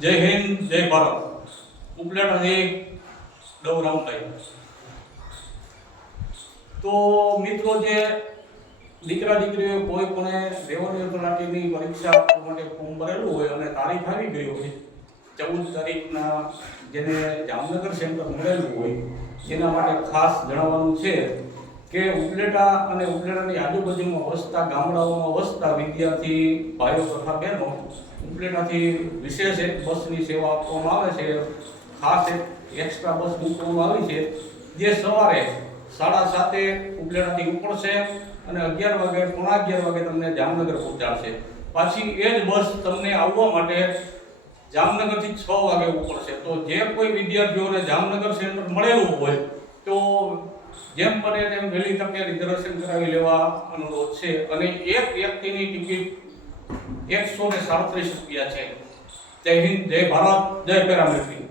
જય હિન્દ, જય ભારત. ઉપલેટાથી ડવરામભાઈ. તો મિત્રો, જે દીકરા દીકરીઓ કોઈ પણ રેવન્યુ તલાટીની પરીક્ષા આપવા માટે ફોર્મ ભરેલું હોય અને તારીખ આવી ગઈ હોય 14 તારીખના, જેને જામનગર સેન્ટર મળેલું હોય, એના માટે ખાસ જણાવવાનું છે કે ઉપલેટા અને ઉપલેટાની આજુબાજુમાં વસતા ગામડાઓમાં વસતા વિદ્યાર્થી ભાઈઓ તથા બહેનો ઉપલેટાથી વિશેષ એક બસની સેવા આપવામાં આવે છે. ખાસ એક એક્સ્ટ્રા બસ મૂકવામાં આવી છે, જે સવારે 7:30 ઉપલેટાથી ઉપડશે અને 11 વાગે, 11:15 વાગે તમને જામનગર પહોંચાડશે. પાછી એ જ બસ તમને આવવા માટે જામનગરથી 6 વાગે ઉપડશે. તો જે કોઈ વિદ્યાર્થીઓને જામનગર સેન્ટર મળેલું હોય તો જેમ બને તેમ વહેલી તકે રિઝર્વેશન કરાવી લેવા અનુરોધ છે. અને એક વ્યક્તિની ટિકિટ 137 રૂપિયા છે. જય હિન્દ, જય ભારત, જય પેરામિલિટરી.